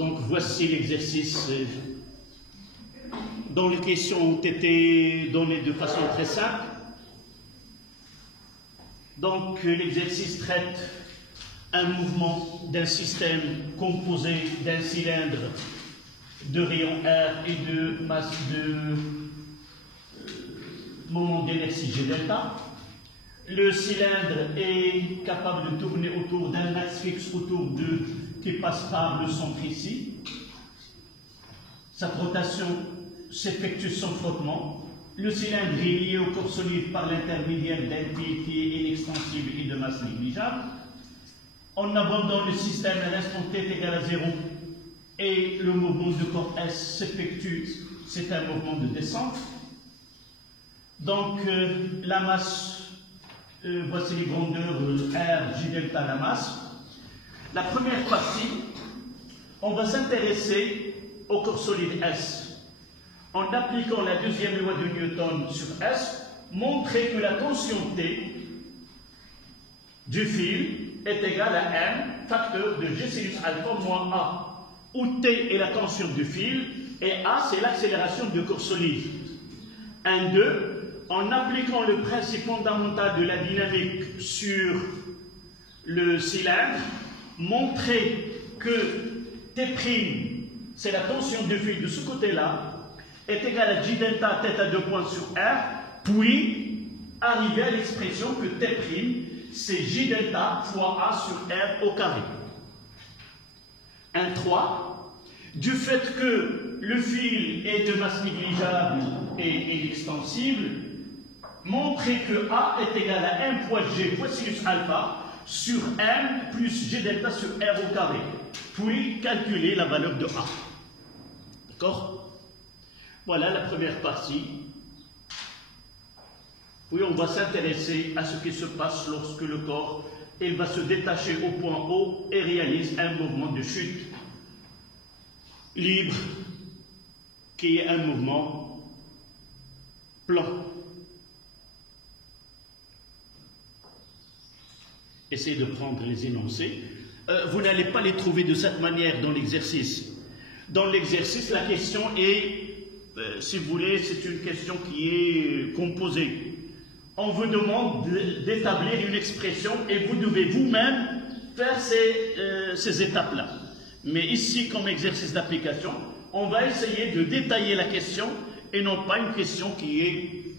Donc voici l'exercice dont les questions ont été données de façon très simple. Donc l'exercice traite un mouvement d'un système composé d'un cylindre de rayon R et de masse de moment d'inertie G delta. Le cylindre est capable de tourner autour d'un axe fixe qui passe par le centre ici. Sa rotation s'effectue sans frottement. Le cylindre est lié au corps solide par l'intermédiaire d'un fil qui est inextensible et de masse négligeable. On abandonne le système à l'instant t est égal à 0 et le mouvement de corps S s'effectue, c'est un mouvement de descente. Donc la masse, voici les grandeurs R, J delta la masse. La première partie, on va s'intéresser au corps solide S. En appliquant la deuxième loi de Newton sur S, montrer que la tension T du fil est égale à M facteur de G sinus alpha moins A, où T est la tension du fil et A c'est l'accélération du corps solide. 1, 2, en appliquant le principe fondamental de la dynamique sur le cylindre, montrer que T', c'est la tension du fil de ce côté-là, est égale à J delta θ à 2 points sur R, puis arriver à l'expression que T', c'est J delta fois A sur R au carré. 1, 3. Du fait que le fil est de masse négligeable et inextensible, montrer que A est égal à 1 fois G fois sinus alpha sur M plus G delta sur R au carré. Puis calculer la valeur de A. D'accord? Voilà la première partie. Oui, on va s'intéresser à ce qui se passe lorsque le corps va se détacher au point O et réalise un mouvement de chute libre, qui est un mouvement plan. Essayez de prendre les énoncés. Vous n'allez pas les trouver de cette manière dans l'exercice. Dans l'exercice, la question est, si vous voulez, c'est une question qui est composée. On vous demande d'établir une expression et vous devez vous-même faire ces étapes-là. Mais ici, comme exercice d'application, on va essayer de détailler la question et non pas une question qui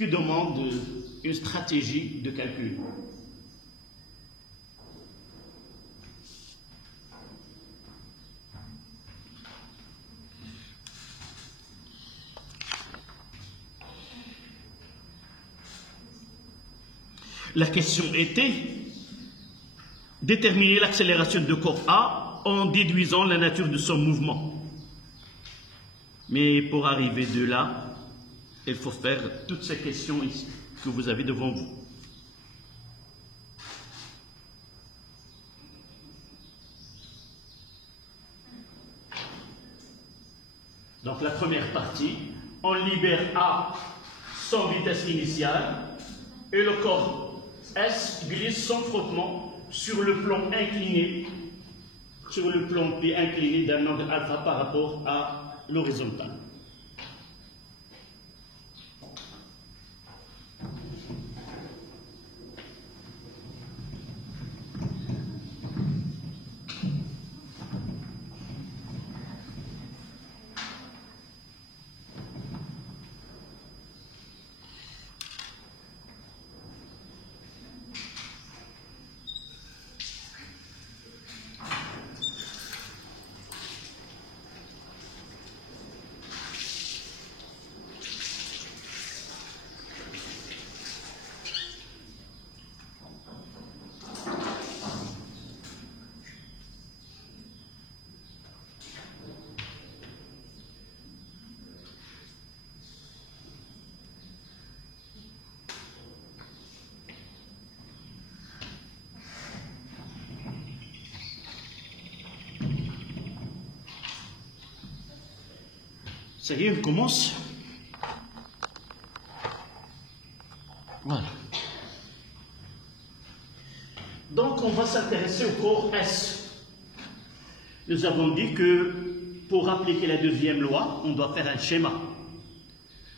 demande une stratégie de calcul. La question était déterminer l'accélération de corps A en déduisant la nature de son mouvement. Mais pour arriver de là, il faut faire toutes ces questions ici que vous avez devant vous. Donc la première partie, on libère A sans vitesse initiale et le corps S glisse sans frottement sur le plan incliné, sur le plan P incliné d'un angle alpha par rapport à l'horizontale. Ça y est, on commence. Voilà. Donc, on va s'intéresser au corps S. nous avons dit que pour appliquer la deuxième loi, on doit faire un schéma.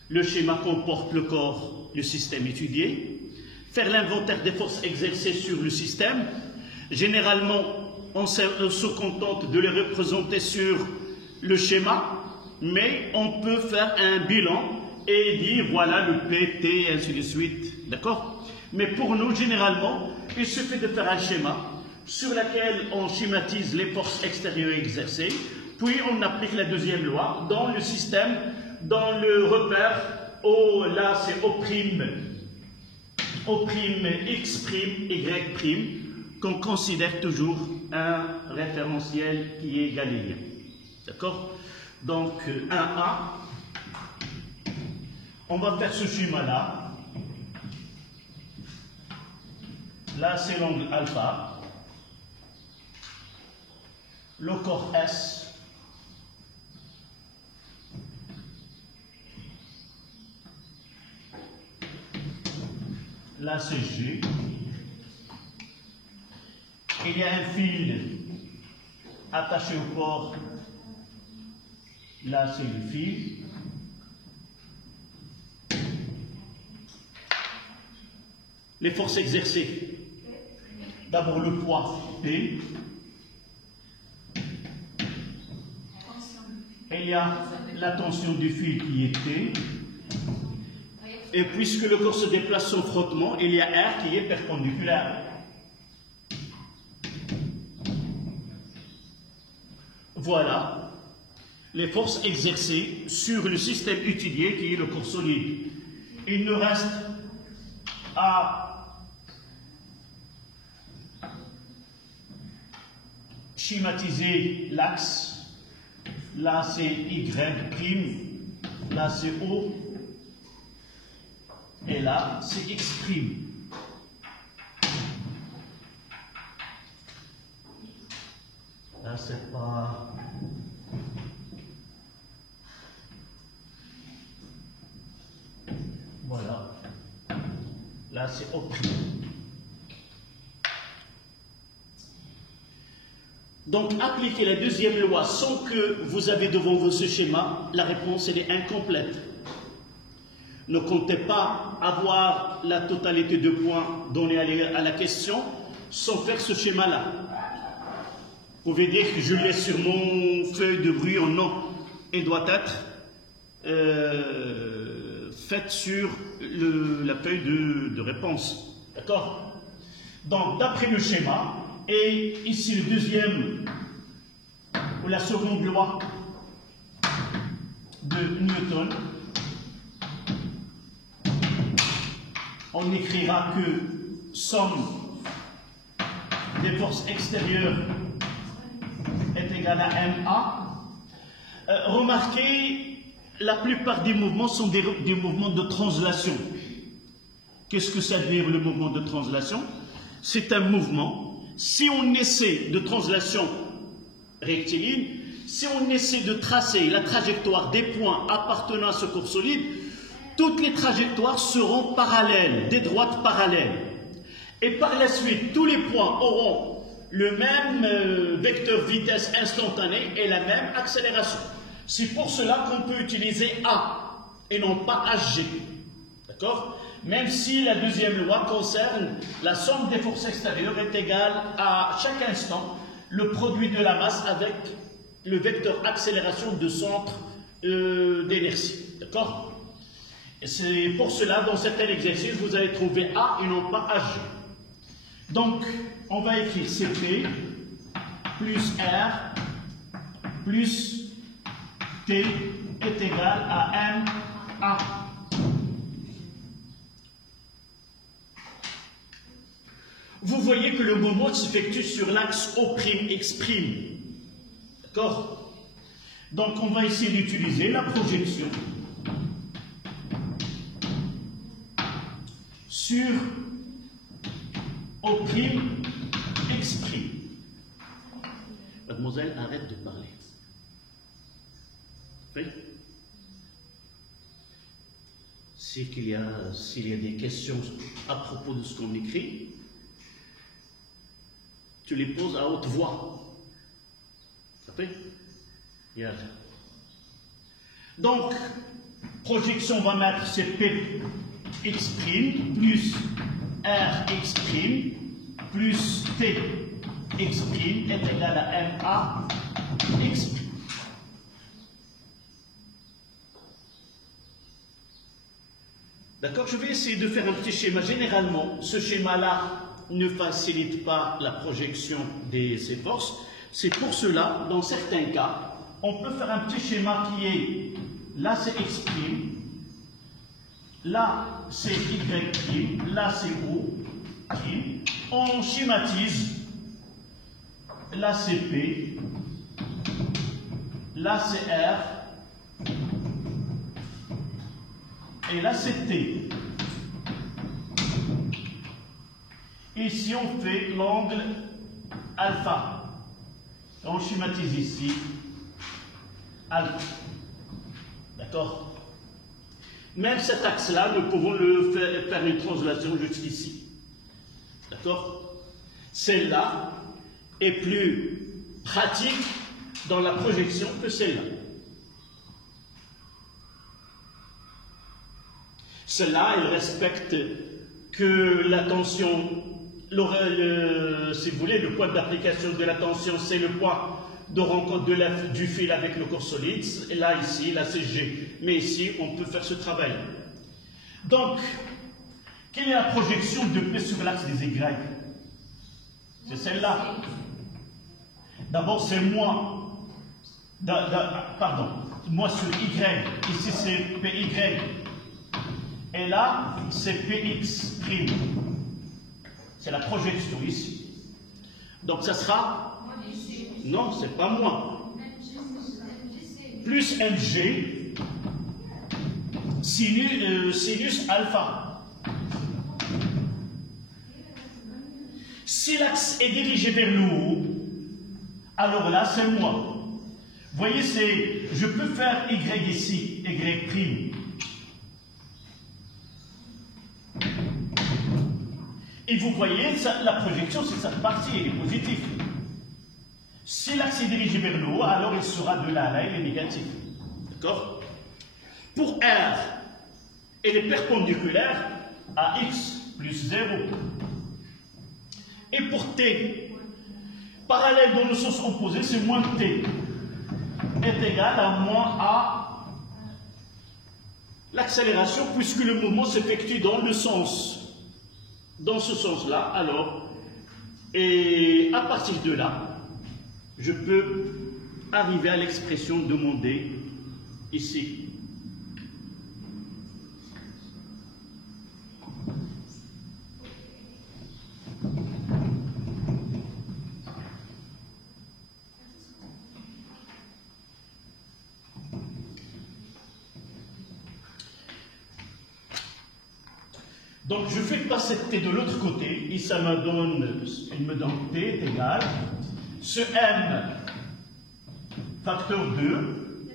Le schéma comporte le corps, le système étudié, faire l'inventaire des forces exercées sur le système. Généralement, on se contente de les représenter sur le schéma, mais on peut faire un bilan et dire voilà le PT et ainsi de suite. D'accord? Mais pour nous, généralement, il suffit de faire un schéma sur lequel on schématise les forces extérieures exercées, puis on applique la deuxième loi dans le système, dans le repère, là c'est O', X', Y', qu'on considère toujours un référentiel qui est galiléen. D'accord? Donc 1A, on va faire ce schéma-là. Là, c'est l'angle alpha. Le corps S. Là, c'est G. Il y a un fil attaché au corps. Là, c'est le fil. Les forces exercées. D'abord le poids P. Il y a la tension du fil qui est T. Et puisque le corps se déplace sans frottement, il y a R qui est perpendiculaire. Voilà les forces exercées sur le système étudié qui est le corps solide. Il nous reste à schématiser l'axe. Là c'est Y', là c'est O, et là c'est X'. Là c'est pas... Voilà. Là c'est O'. Donc, appliquer la deuxième loi sans que vous avez devant vous ce schéma, la réponse elle est incomplète. Ne comptez pas avoir la totalité de points donnés à la question sans faire ce schéma-là. Vous pouvez dire que je laisse sur mon feuille de brouillon. Non, elle doit être faite sur la feuille de réponse. D'accord? Donc, d'après le schéma, et ici le deuxième, ou la seconde loi de Newton, on écrira que somme des forces extérieures est égale à MA. Remarquez, la plupart des mouvements sont des mouvements de translation. Qu'est-ce que ça veut dire le mouvement de translation? C'est un mouvement. Si on essaie de translation rectiligne, si on essaie de tracer la trajectoire des points appartenant à ce corps solide, toutes les trajectoires seront parallèles, des droites parallèles. Et par la suite, tous les points auront le même vecteur vitesse instantanée et la même accélération. C'est pour cela qu'on peut utiliser A et non pas HG. D'accord? Même si la deuxième loi concerne la somme des forces extérieures est égale à chaque instant le produit de la masse avec le vecteur accélération de centre d'inertie. D'accord? Et c'est pour cela, dans cet exercice, vous allez trouver A et non pas HG. Donc, on va écrire CP plus R plus T est égal à MA. Vous voyez que le mouvement s'effectue sur l'axe O'X'. D'accord? Donc, on va essayer d'utiliser la projection sur O'X'. Mademoiselle, arrête de parler. Oui? S'il y a des questions à propos de ce qu'on écrit, tu les poses à haute voix. Yes. Donc, projection, on va mettre c'est Px' plus Rx' plus Tx' est égal à Ma x'. D'accord, je vais essayer de faire un petit schéma. Généralement, ce schéma-là ne facilite pas la projection des forces. C'est pour cela, dans certains cas, on peut faire un petit schéma qui est, là c'est X', là c'est Y', là c'est O'. On schématise, là c'est P, là c'est R, et là c'est T. Ici on fait l'angle alpha. On schématise ici alpha. D'accord? Même cet axe-là, nous pouvons le faire une translation jusqu'ici. D'accord? Celle-là est plus pratique dans la projection que celle-là. Celle-là, elle respecte que la tension, si vous voulez, le point d'application de la tension, c'est le point de rencontre du fil avec le corps solide. Et là, ici, là, c'est G. Mais ici, on peut faire ce travail. Donc, quelle est la projection de P sur l'axe des Y? C'est celle-là. D'abord, c'est moi. Pardon. Moi sur Y. Ici, c'est PY. Et là, c'est Px'. C'est la projection ici. Donc, ça sera... Non, c'est pas moi. Plus Mg sinus alpha. Si l'axe est dirigé vers le haut, alors là, c'est moi. Vous voyez, je peux faire Y ici, Y'. Et vous voyez, la projection, c'est cette partie, elle est positive. Si l'axe est dirigé vers le haut, alors il sera de là à là, il est négatif. D'accord? Pour R, elle est perpendiculaire à x plus 0. Et pour T, parallèle dans le sens opposé, c'est moins T est égal à moins A l'accélération, puisque le mouvement s'effectue dans le sens. Dans ce sens-là, alors, et à partir de là, je peux arriver à l'expression demandée ici. Donc je fais passer T de l'autre côté, et ça me donne, il me donne T est égal, ce M facteur 2,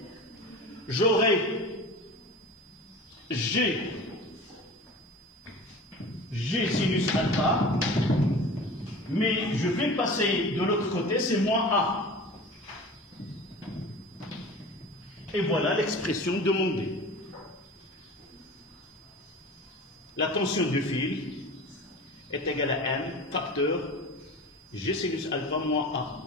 j'aurai G sinus alpha, mais je vais passer de l'autre côté, c'est moins A. Et voilà l'expression demandée. La tension du fil est égale à M facteur G sinus alpha moins A.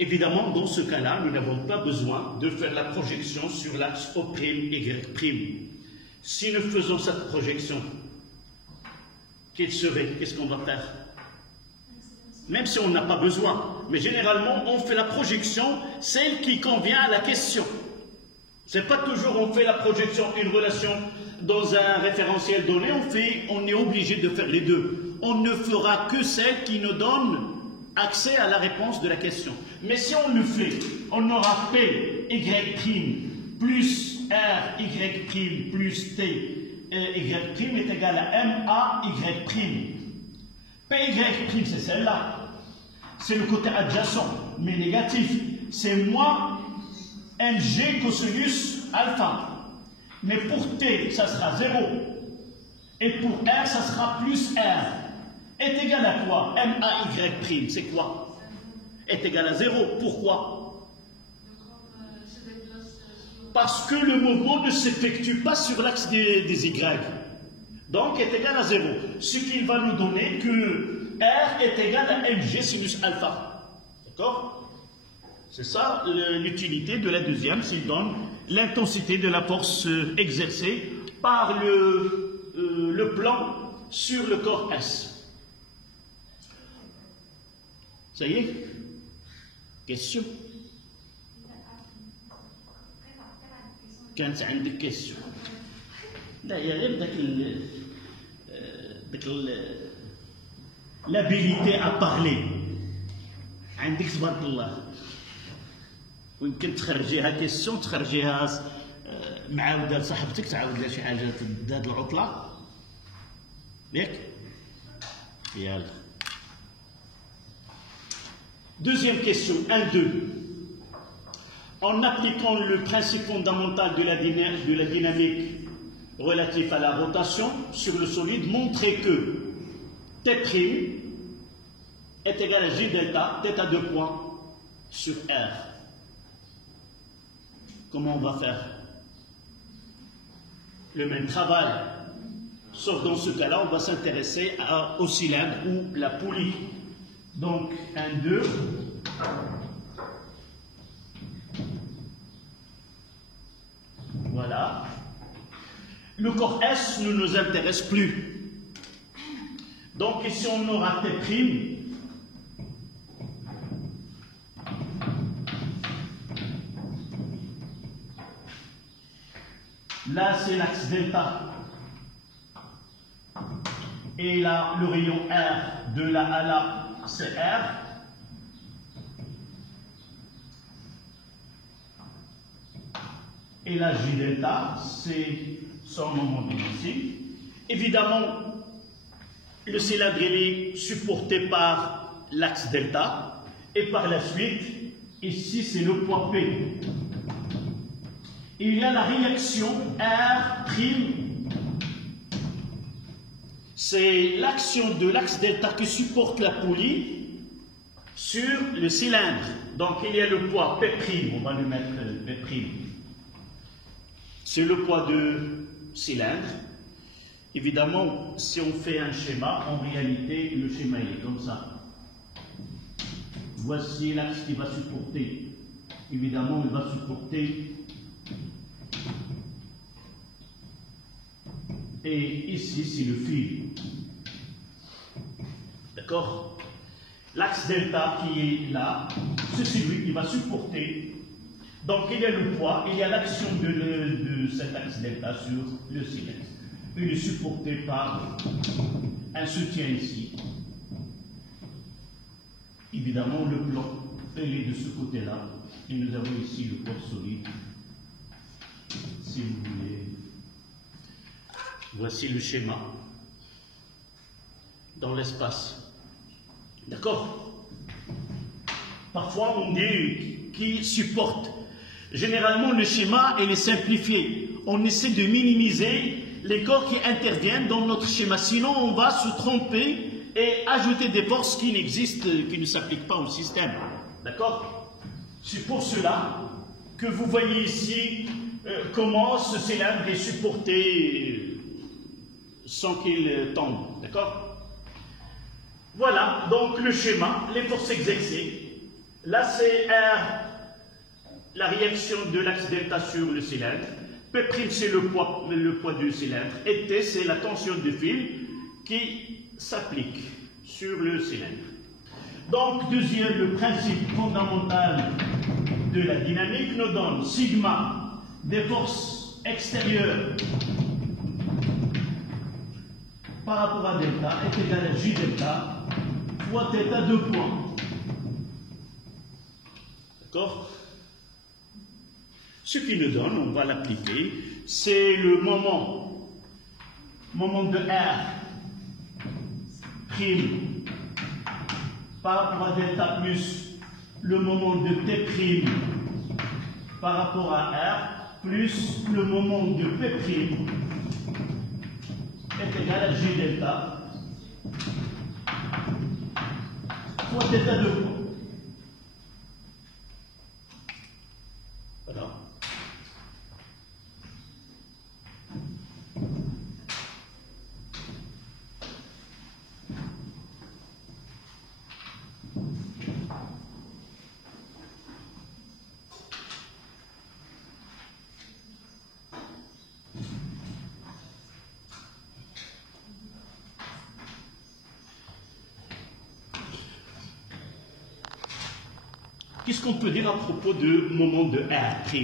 Évidemment, dans ce cas-là, nous n'avons pas besoin de faire la projection sur l'axe O', Y'. Si nous faisons cette projection, qu'est-ce qu'on va faire? Même si on n'a pas besoin. Mais généralement, on fait la projection, celle qui convient à la question. Ce n'est pas toujours on fait la projection, une relation dans un référentiel donné, on est obligé de faire les deux. On ne fera que celle qui nous donne accès à la réponse de la question. Mais si on le fait, on aura P, Y' plus R, Y' plus T, Y' est égal à MA, Y'. PY', c'est celle-là. C'est le côté adjacent, mais négatif. C'est moins NG cosinus alpha. Mais pour T, ça sera 0. Et pour R, ça sera plus R. Est égal à quoi? MAY', c'est quoi? Est égal à 0. Pourquoi? Parce que le mouvement ne s'effectue pas sur l'axe des Y. Donc, est égal à 0. Ce qui va nous donner que R est égal à mg sinus alpha. D'accord? C'est ça l'utilité de la deuxième, s'il donne l'intensité de la force exercée par le plan sur le corps S. Ça y est? Question? كانت عندك question. لا هي غير داك l'habilité à parler عندك تبارك الله ويمكن تخرجيها كيسيون تخرجيها معاوده لصاحبتك تعاود لها شي حاجه تداد العطله ياك يلا. Deuxième question, 1-2. En appliquant le principe fondamental de la dynamique relatif à la rotation sur le solide, montrez que T' est égal à J delta, θ 2 points, sur R. Comment on va faire? Le même travail. Sauf dans ce cas-là, on va s'intéresser au cylindre ou la poulie. Donc, 1-2. Voilà. Le corps S ne nous intéresse plus. Donc, ici, on aura T'. Là, c'est l'axe delta. Et là, le rayon R de là à là, c'est R. Et là, J delta, c'est son moment ici. Évidemment, le cylindre est supporté par l'axe delta. Et par la suite, ici, c'est le poids P. Il y a la réaction R'. C'est l'action de l'axe delta qui supporte la poulie sur le cylindre. Donc il y a le poids P', on va lui mettre P'. C'est le poids de cylindre. Évidemment, si on fait un schéma, en réalité, le schéma est comme ça. Voici l'axe qui va supporter. Évidemment, il va supporter. Et ici, c'est le fil. D'accord? L'axe delta qui est là, c'est celui qui va supporter. Donc, il y a le poids, il y a l'action de cet axe delta sur le cylindre. Il est supporté par un soutien ici. Évidemment, le plan, il est de ce côté-là. Et nous avons ici le corps solide. Si vous voulez. Voici le schéma dans l'espace. D'accord? Parfois, on dit qui supporte. Généralement, le schéma, il est simplifié. On essaie de minimiser les corps qui interviennent dans notre schéma. Sinon, on va se tromper et ajouter des forces qui n'existent, qui ne s'appliquent pas au système. D'accord? C'est pour cela que vous voyez ici comment ce cylindre est supporté sans qu'il tombe. D'accord? Voilà, donc le schéma, les forces exercées. Là, c'est R, la réaction de l'axe delta sur le cylindre. P', c'est le poids du cylindre. Et T, c'est la tension de fil qui s'applique sur le cylindre. Donc, deuxième, le principe fondamental de la dynamique nous donne sigma des forces extérieures par rapport à delta est égal à J delta fois θ 2 points. D'accord? Ce qui nous donne, on va l'appliquer, c'est le moment de R prime par rapport à delta plus le moment de T prime par rapport à R plus le moment de P prime est égal à J delta fois delta de point. Voilà. Qu'est-ce qu'on peut dire à propos de moment de R'?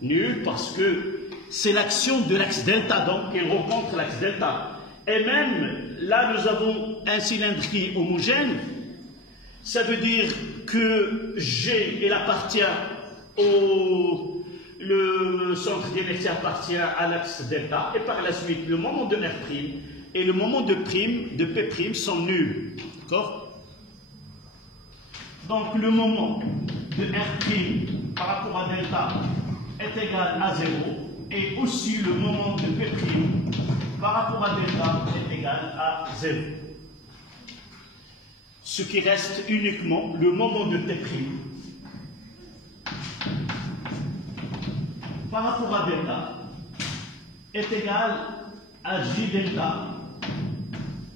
Nul, parce que c'est l'action de l'axe delta, donc elle rencontre l'axe delta. Et même là, nous avons un cylindre qui est homogène. Ça veut dire que G, il appartient le centre d'inertie appartient à l'axe delta. Et par la suite, le moment de R' et le moment de P' sont nuls. D'accord? Donc le moment de R' par rapport à delta est égal à 0 et aussi le moment de P' par rapport à delta est égal à 0. Ce qui reste uniquement le moment de T' par rapport à delta est égal à J delta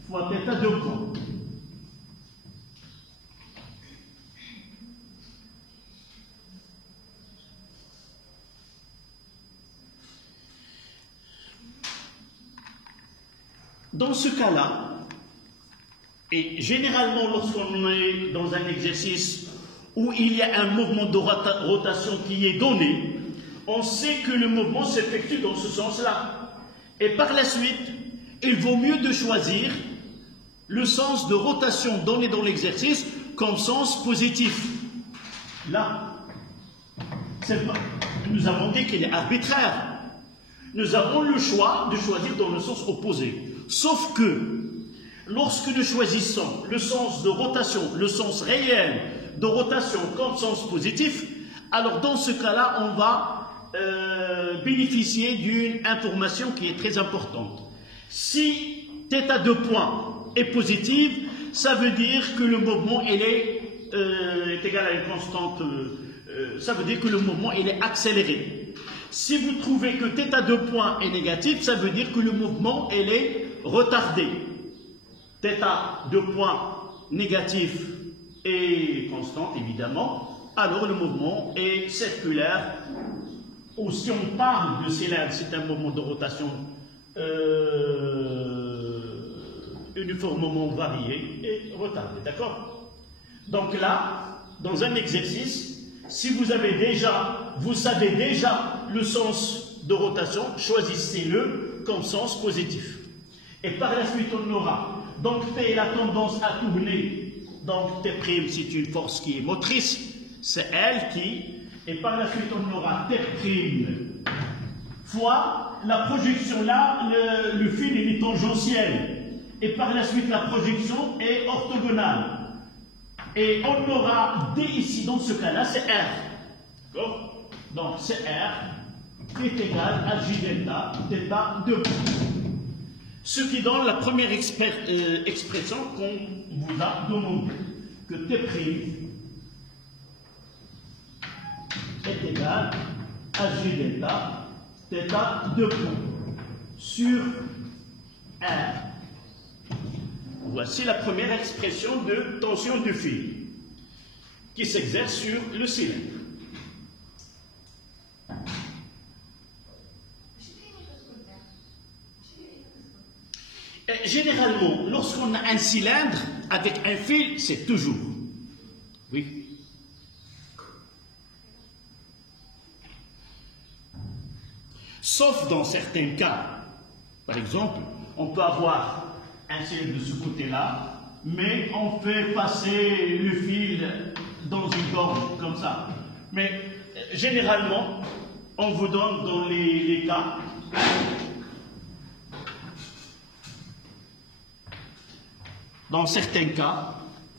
fois θ de point. Dans ce cas-là, et généralement lorsqu'on est dans un exercice où il y a un mouvement de rotation qui est donné, on sait que le mouvement s'effectue dans ce sens-là. Et par la suite, il vaut mieux de choisir le sens de rotation donné dans l'exercice comme sens positif. Là, nous avons dit qu'il est arbitraire. Nous avons le choix de choisir dans le sens opposé. Sauf que, lorsque nous choisissons le sens de rotation, le sens réel de rotation comme sens positif, alors dans ce cas-là, on va bénéficier d'une information qui est très importante. Si θ de point est positive, ça veut dire que le mouvement est égal à une constante, ça veut dire que le mouvement est accéléré. Si vous trouvez que θ de point est négatif, ça veut dire que le mouvement est retardé. θ de point négatif est constante, évidemment, alors le mouvement est circulaire. Ou si on parle de cylindre, c'est un mouvement de rotation uniformément varié et retardé. D'accord? Donc là, dans un exercice, si vous savez déjà le sens de rotation, choisissez-le comme sens positif. Et par la suite, on aura, donc P a tendance à tourner, donc T' c'est une force qui est motrice, c'est elle qui, et par la suite, on aura T' fois la projection là, le fil est tangentiel, et par la suite, la projection est orthogonale. Et on aura D ici, dans ce cas-là, c'est R. D'accord? Donc c'est R est égal à J delta, θ de point. Ce qui donne la première expression qu'on vous a demandé, que T' est égal à J delta, θ de point sur R. Voici la première expression de tension du fil qui s'exerce sur le cylindre. Généralement, lorsqu'on a un cylindre avec un fil, c'est toujours. Oui. Sauf dans certains cas. Par exemple, on peut avoir un cylindre de ce côté-là, mais on fait passer le fil dans une gorge comme ça. Mais généralement, on vous donne dans les cas Dans certains cas,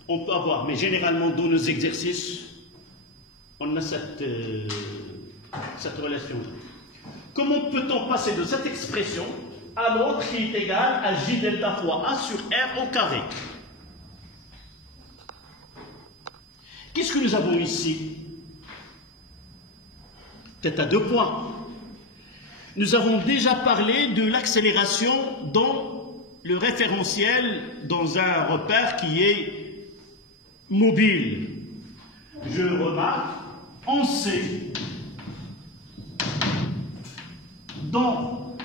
on peut avoir, mais généralement dans nos exercices, on a cette relation. Comment peut-on passer de cette expression à l'autre qui est égal à J delta fois A sur R au carré? Qu'est-ce que nous avons ici? Peut-être à 2 points. Nous avons déjà parlé de l'accélération dans le référentiel dans un repère qui est mobile. Je remarque, on sait dans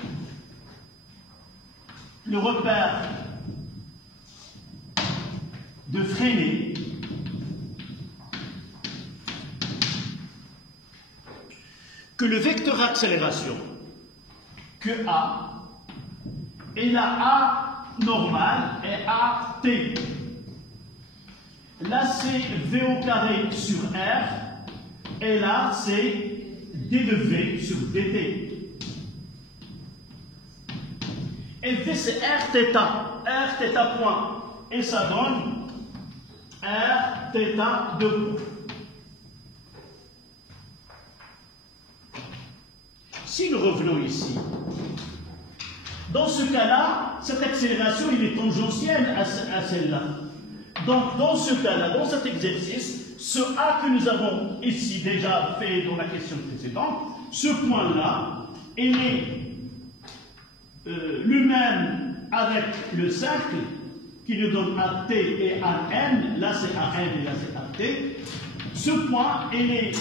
le repère de Freinet que le vecteur accélération, que A, est la A normale et A t. Là, c'est V au carré sur R, et là, c'est D de V sur dt. Et V, c'est R θ point. Et ça donne R θ 2 points. Si nous revenons ici, dans ce cas-là, cette accélération, il est tangentielle à celle-là. Donc, dans ce cas-là, dans cet exercice, ce A que nous avons ici déjà fait dans la question précédente, ce point-là, il est lui-même avec le cercle qui nous donne AT et AN, là c'est AN et là c'est AT. Ce point, il est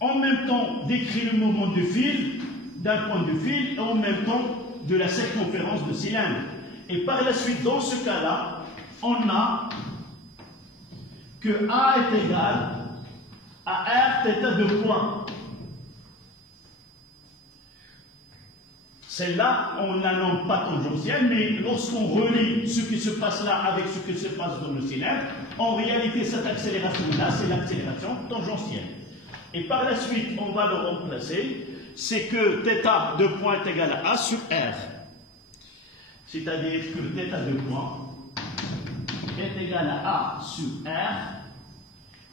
en même temps décrit le mouvement du fil, d'un point de fil, et en même temps de la circonférence de cylindre. Et par la suite, dans ce cas-là, on a que A est égal à R θ de point. Celle-là, on ne la nomme pas tangentielle, mais lorsqu'on relie ce qui se passe là avec ce qui se passe dans le cylindre, en réalité, cette accélération-là, c'est l'accélération tangentielle. Et par la suite, on va le remplacer, c'est que θ de point est égal à A sur R. C'est-à-dire que θ de point est égal à A sur R,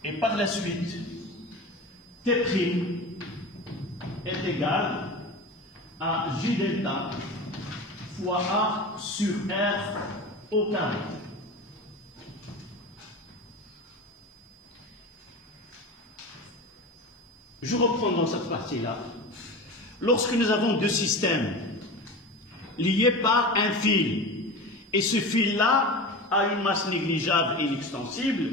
et par la suite, T' est égal à J delta fois A sur R au carré. Je reprends dans cette partie-là. Lorsque nous avons deux systèmes liés par un fil, et ce fil-là a une masse négligeable et inextensible,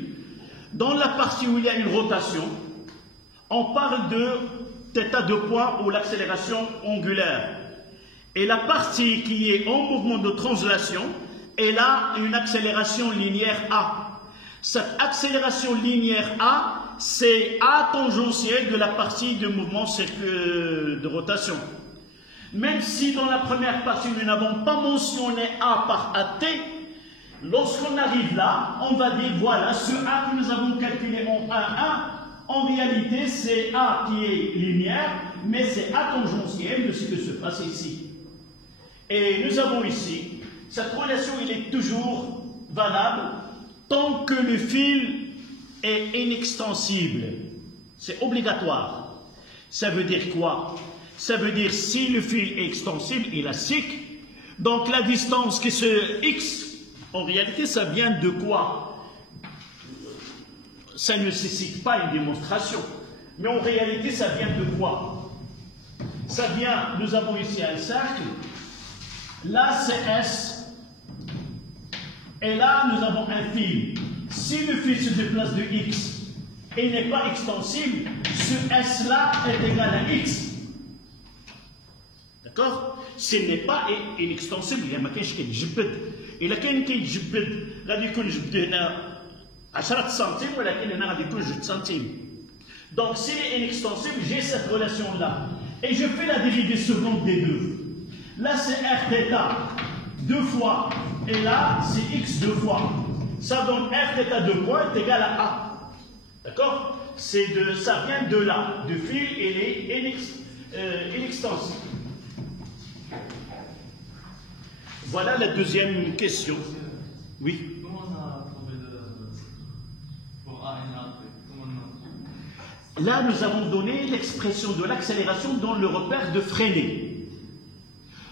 dans la partie où il y a une rotation, on parle de θ de point ou l'accélération angulaire. Et la partie qui est en mouvement de translation, elle a une accélération linéaire A. Cette accélération linéaire A, c'est A tangentielle de la partie de mouvement de rotation. Même si dans la première partie, nous n'avons pas mentionné A par AT, lorsqu'on arrive là, on va dire, voilà, ce A que nous avons calculé en 1,1, en réalité, c'est A qui est linéaire, mais c'est A tangentielle de ce qui se passe ici. Et nous avons ici, cette relation, il est toujours valable tant que le fil est inextensible. C'est obligatoire. Ça veut dire quoi? Ça veut dire si le fil est extensible, il a cycle. Donc la distance qui se X, en réalité, ça vient de quoi? Ça ne nécessite pas une démonstration. Mais en réalité, ça vient de quoi? Ça vient, nous avons ici un cercle. Là, c'est S. Et là, nous avons un fil. Si le fil se déplace de X et n'est pas extensible, ce S-là est égal à X. D'accord? Ce n'est pas inextensible. Il y a un qui يجبد. إلا كان كيتجبد غادي يكون جبد هنا 10 سنتيم ولكن هنا غادي يكون 2 سنتيم. Donc s'il est inextensible, j'ai cette relation-là. Et je fais la dérivée seconde des deux. Là, c'est R θ 2 fois. Et là, c'est X 2 fois. Ça donne R θ 2 points est égal à A. D'accord? Ça vient de là. De fil, il est inextensible. Voilà la deuxième question. Oui. Comment on a trouvé pour A et A? Là, nous avons donné l'expression de l'accélération dans le repère de freiner.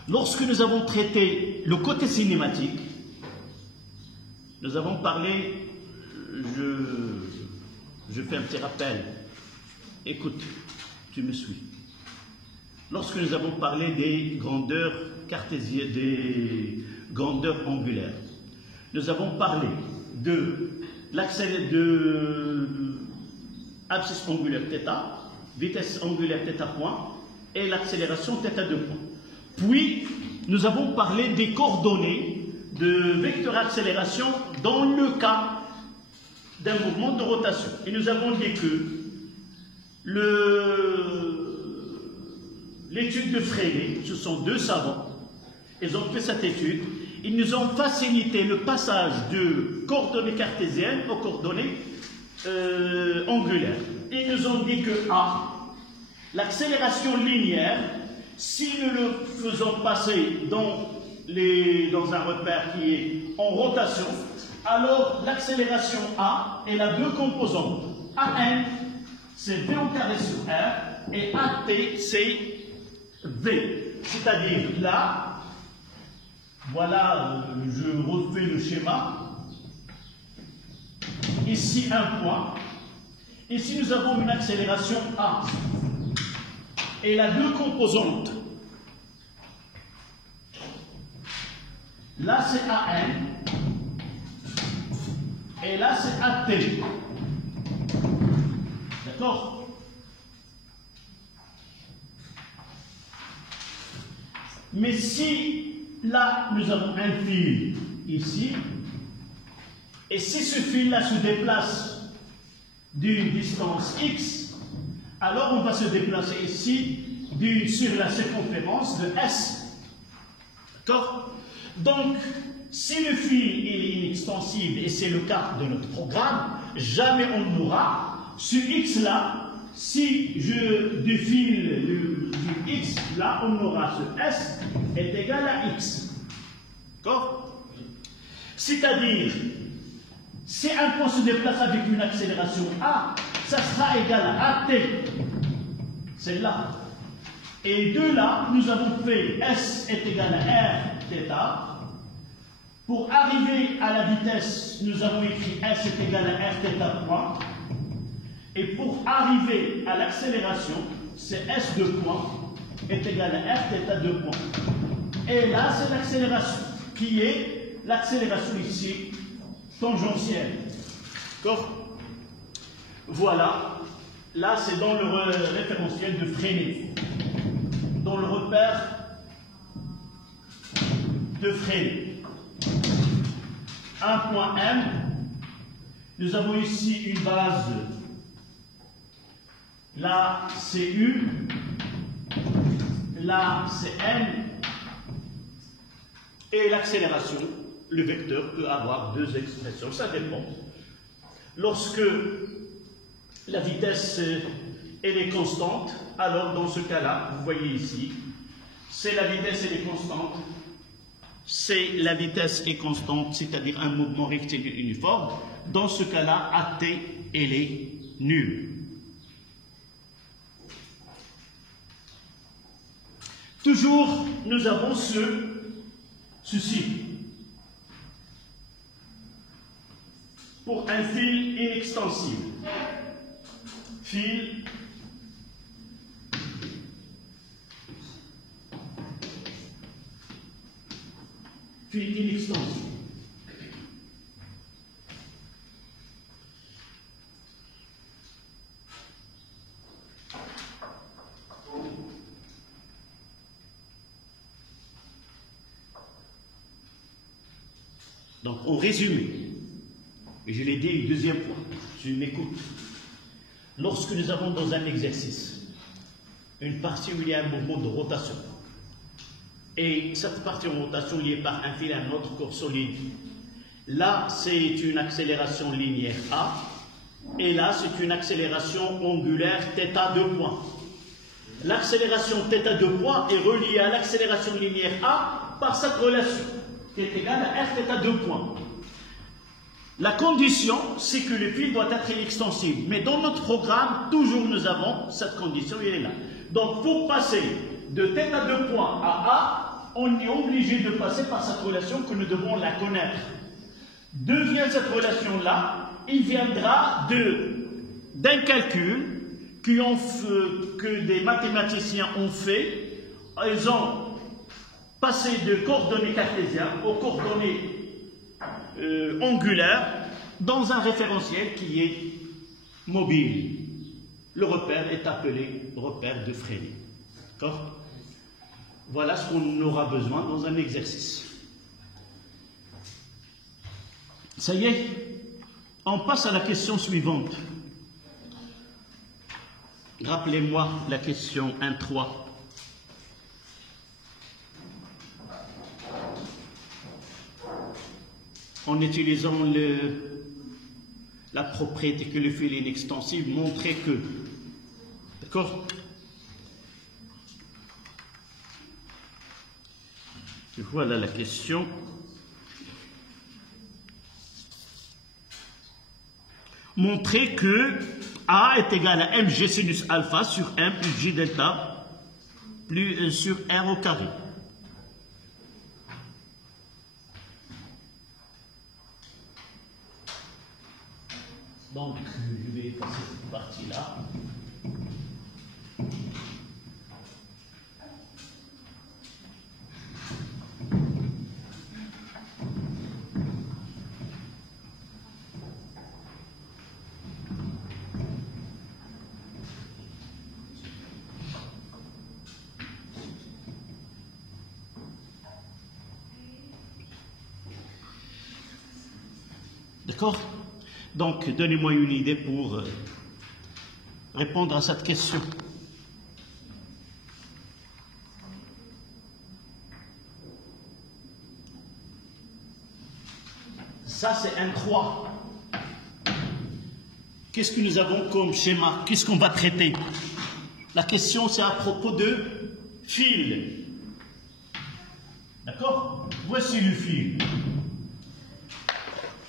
Lorsque nous avons traité le côté cinématique, nous avons parlé, je fais un petit rappel. Écoute, tu me suis. Lorsque nous avons parlé des grandeurs cartésiennes, des grandeurs angulaires, nous avons parlé de abscisse angulaire θ, vitesse angulaire θ point et l'accélération θ2 point. Puis, nous avons parlé des coordonnées de vecteur accélération dans le cas d'un mouvement de rotation. Et nous avons dit que l'étude de Freire, ce sont deux savants, ils ont fait cette étude, ils nous ont facilité le passage de coordonnées cartésiennes aux coordonnées angulaires. Ils nous ont dit que A, l'accélération linéaire, si nous le faisons passer dans un repère qui est en rotation, alors l'accélération A, elle a deux composantes. AN, c'est V au carré sur R, et AT, c'est V. C'est-à-dire là, voilà, je refais le schéma. Ici, un point. Ici, nous avons une accélération A. Et elle a deux composantes. Là, c'est AN. Et là, c'est AT. D'accord? Mais si là, nous avons un fil ici, et si ce fil-là se déplace d'une distance x, alors on va se déplacer ici sur la circonférence de S. D'accord? Donc, si le fil est inextensible, et c'est le cas de notre programme, jamais on n'aura ce x là, si je défile du x là, on aura ce S est égal à x. D'accord? C'est-à-dire, si un point se déplace avec une accélération A, ça sera égal à AT. C'est là. Et de là, nous avons fait S est égal à R θ. Pour arriver à la vitesse, nous avons écrit S est égal à R θ point. Et pour arriver à l'accélération, c'est S de point est égal à R θ de point. Et là, c'est l'accélération, qui est l'accélération ici, tangentielle. D'accord? Voilà. Là, c'est dans le référentiel de Freinet. Dans le repère de Freinet. Un point M. Nous avons ici une base. Là, c'est U. Là, c'est N. Et l'accélération, le vecteur peut avoir deux expressions. Ça dépend. Lorsque la vitesse elle est constante, alors dans ce cas-là, vous voyez ici, c'est la vitesse elle est constante. C'est la vitesse est constante, c'est-à-dire un mouvement rectiligne uniforme. Dans ce cas-là, AT, elle est nulle. Toujours, nous avons ceci. Pour un fil inextensible. Fil inextensible. Donc, en résumé, et je l'ai dit une deuxième fois, tu m'écoutes. Lorsque nous avons dans un exercice une partie où il y a un mouvement de rotation, et cette partie en rotation liée par un fil à un autre corps solide, là c'est une accélération linéaire A, et là c'est une accélération angulaire θ2 point. L'accélération θ2 point est reliée à l'accélération linéaire A par cette relation, qui est égale à R θ2 point. La condition, c'est que le fil doit être extensible. Mais dans notre programme, toujours nous avons cette condition, elle est là. Donc, pour passer de tête à 2 points à A, on est obligé de passer par cette relation que nous devons la connaître. D'où vient cette relation-là? Il viendra d'un calcul que des mathématiciens ont fait. Ils ont passé de coordonnées cartésiennes aux coordonnées angulaires dans un référentiel qui est mobile. Le repère est appelé repère de Frély. D'accord? Voilà ce qu'on aura besoin dans un exercice. Ça y est, on passe à la question suivante. Rappelez-moi la question 1.3. En utilisant la propriété que le fil est inextensible, montrer que. D'accord? Voilà la question. Montrer que A est égal à mg sinus alpha sur 1 plus j delta plus sur r au carré. Donc, je vais passer cette partie-là. D'accord? Donc, donnez-moi une idée pour répondre à cette question. Ça, c'est un 3. Qu'est-ce que nous avons comme schéma? Qu'est-ce qu'on va traiter? La question, c'est à propos de fil. D'accord? Voici le fil.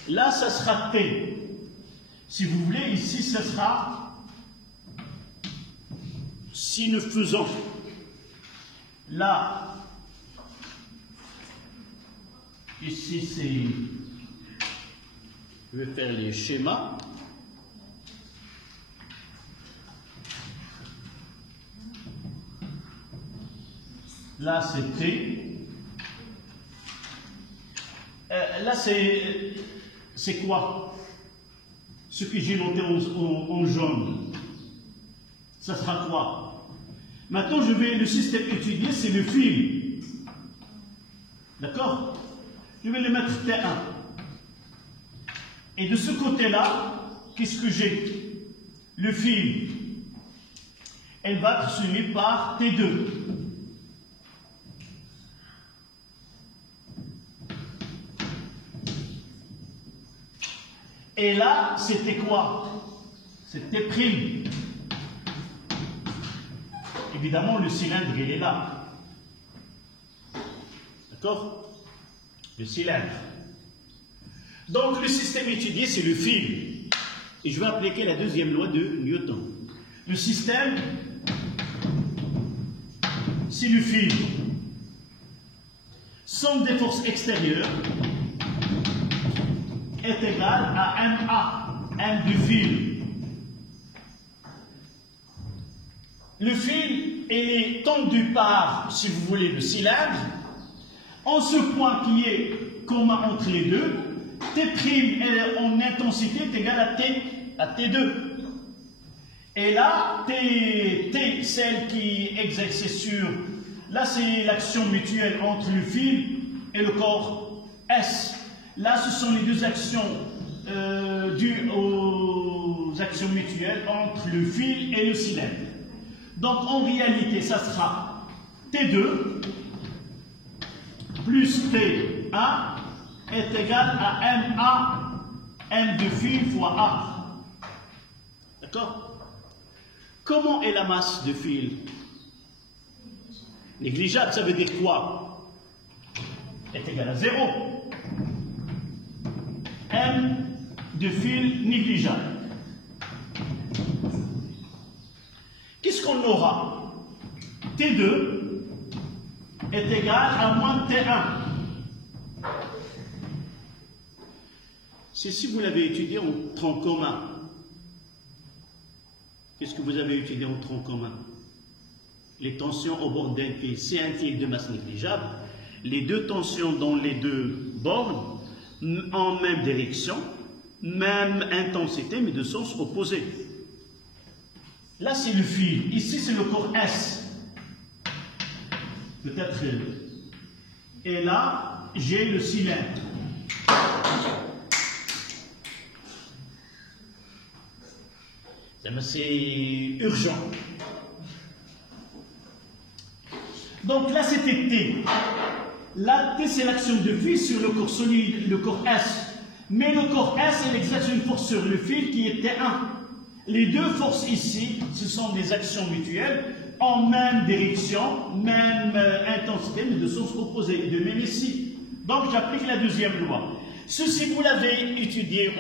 Là, ça sera T. Si vous voulez, ici, ce sera, si nous faisons là, ici, c'est, je vais faire les schémas. Là, c'est T. Là, c'est quoi? Ce que j'ai noté en jaune. Ça sera quoi? Maintenant, le système étudié, c'est le fil. D'accord? Je vais le mettre T1. Et de ce côté-là, qu'est-ce que j'ai? Le fil. Elle va être suivie par T2. Et là, c'était quoi? C'était prime. Évidemment, le cylindre, il est là. D'accord? Le cylindre. Donc, le système étudié, c'est le fil. Et je vais appliquer la deuxième loi de Newton. Le système, c'est le fil. Somme des forces extérieures est égal à MA, M du fil. Le fil est tendu par, si vous voulez, le cylindre, en ce point qui est commun entre les deux, T' en intensité est égal à T2. Et là, T, celle qui exerce sur, là c'est l'action mutuelle entre le fil et le corps S. Là, ce sont les deux actions dues aux actions mutuelles entre le fil et le cylindre. Donc, en réalité, ça sera T2 plus T1 est égal à MA, M de fil fois A. D'accord? Comment est la masse de fil? Négligeable, ça veut dire quoi? Est égal à 0. M de fil négligeable. Qu'est-ce qu'on aura? T2 est égal à moins T1. Ceci, vous l'avez étudié en tronc commun. Qu'est-ce que vous avez étudié en tronc commun? Les tensions au bord d'un fil. C'est un fil de masse négligeable. Les deux tensions dans les deux bornes en même direction, même intensité, mais de sens opposé. Là, c'est le fil. Ici, c'est le corps S. Peut-être. Et là, j'ai le cylindre. C'est urgent. Donc là, c'était T. Là, T, c'est l'action de fil sur le corps solide, le corps S. Mais le corps S, il exerce une force sur le fil qui est T1. Les deux forces ici, ce sont des actions mutuelles en même direction, même intensité, mais de sens opposé. De même ici. Donc, j'applique la deuxième loi. Ceci, vous l'avez étudié,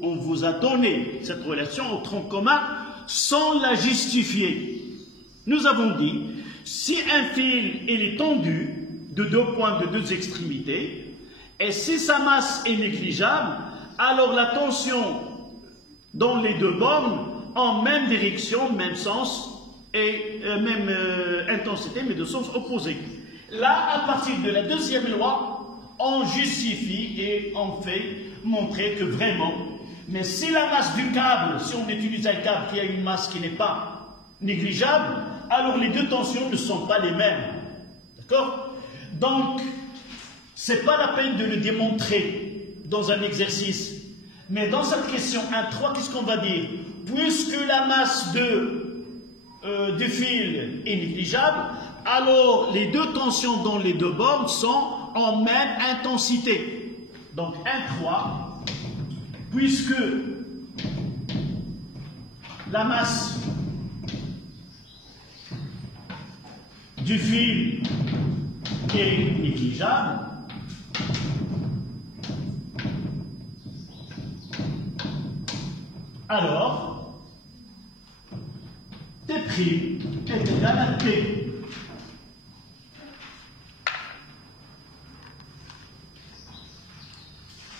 on vous a donné cette relation au tronc commun sans la justifier. Nous avons dit, si un fil est tendu de deux points de deux extrémités, et si sa masse est négligeable, alors la tension dans les deux bornes en même direction, même sens et même intensité, mais de sens opposé. Là, à partir de la deuxième loi, on justifie et on fait montrer que vraiment, mais si la masse du câble, si on utilise un câble qui a une masse qui n'est pas négligeable, alors les deux tensions ne sont pas les mêmes. D'accord? Donc, ce n'est pas la peine de le démontrer dans un exercice. Mais dans cette question 1.3, qu'est-ce qu'on va dire? Puisque la masse du fil est négligeable, alors les deux tensions dans les deux bornes sont en même intensité. Donc 1.3, puisque la masse du fil est négligeable, alors T' est égal à T.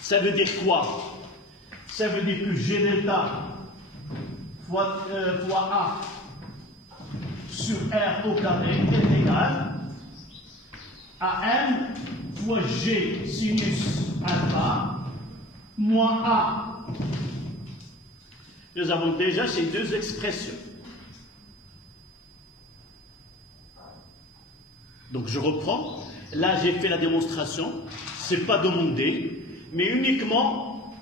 Ça veut dire quoi? Ça veut dire que G delta fois A sur R au carré est égal à M fois G sinus alpha moins A. Nous avons déjà ces deux expressions. Donc je reprends. Là, j'ai fait la démonstration. Ce n'est pas demandé, mais uniquement,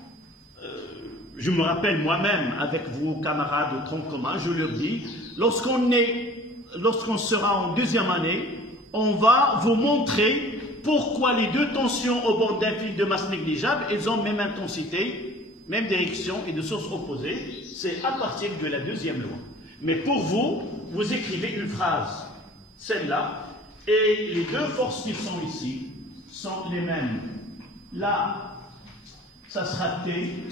je me rappelle moi-même, avec vos camarades au tronc commun, je leur dis, lorsqu'on sera en deuxième année, on va vous montrer pourquoi les deux tensions au bord d'un fil de masse négligeable, elles ont même intensité, même direction et de source opposée. C'est à partir de la deuxième loi. Mais pour vous, vous écrivez une phrase, celle-là, et les deux forces qui sont ici sont les mêmes. Là, ça sera T.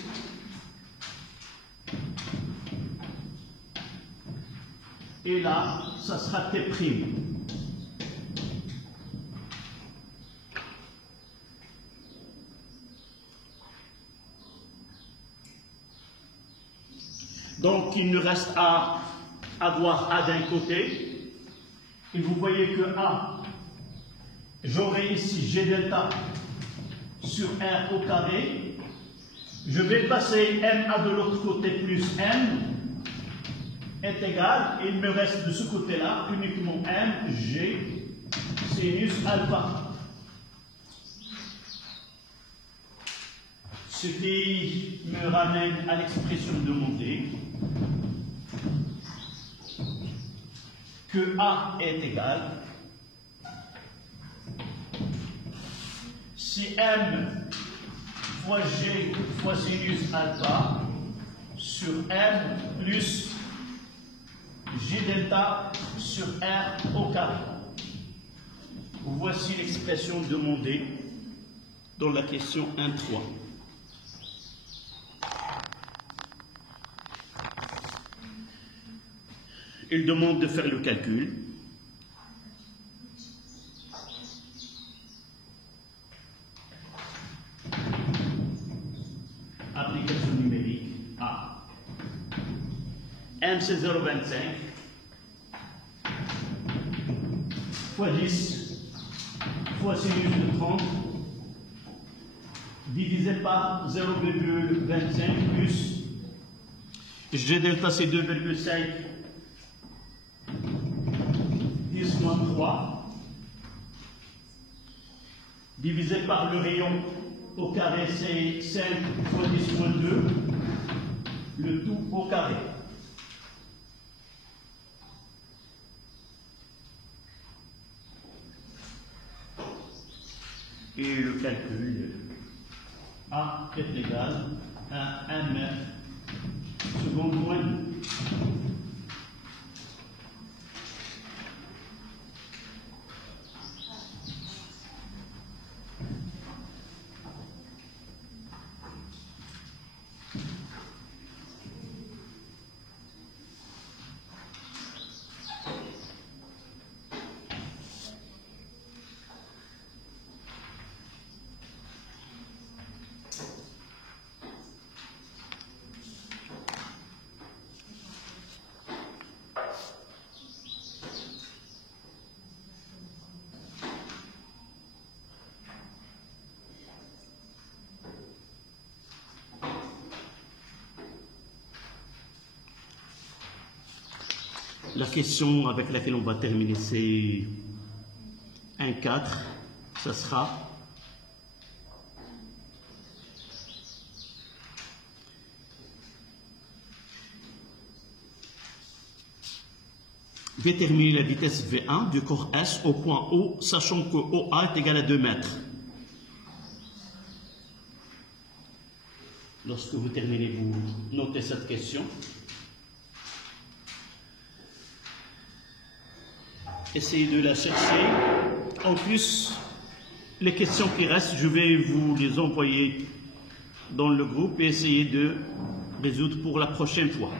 Et là, ça sera T'. Donc, il nous reste à avoir A d'un côté. Et vous voyez que A, j'aurai ici G delta sur R au carré. Je vais passer MA de l'autre côté plus M est égal. Il me reste de ce côté-là uniquement M, G, sinus alpha. Ce qui me ramène à l'expression demandée que A est égal si M fois G fois sinus alpha sur M plus G delta sur R au carré. Voici l'expression demandée dans la question 1.3. Il demande de faire le calcul. Application numérique A. M c'est 0,25 fois 10 fois sinus de 30 divisé par 0,25 plus G delta c'est 2,5 10 moins 3 divisé par le rayon au carré c'est 5 fois 10 moins 2 le tout au carré. Et le calcul A est égal à 1 mètre seconde moins 2. La question avec laquelle on va terminer, c'est 1,4. Ça sera déterminer la vitesse V1 du corps S au point O, sachant que OA est égal à 2 mètres. Lorsque vous terminez, vous notez cette question. Essayez de la chercher. En plus, les questions qui restent, je vais vous les envoyer dans le groupe et essayer de résoudre pour la prochaine fois.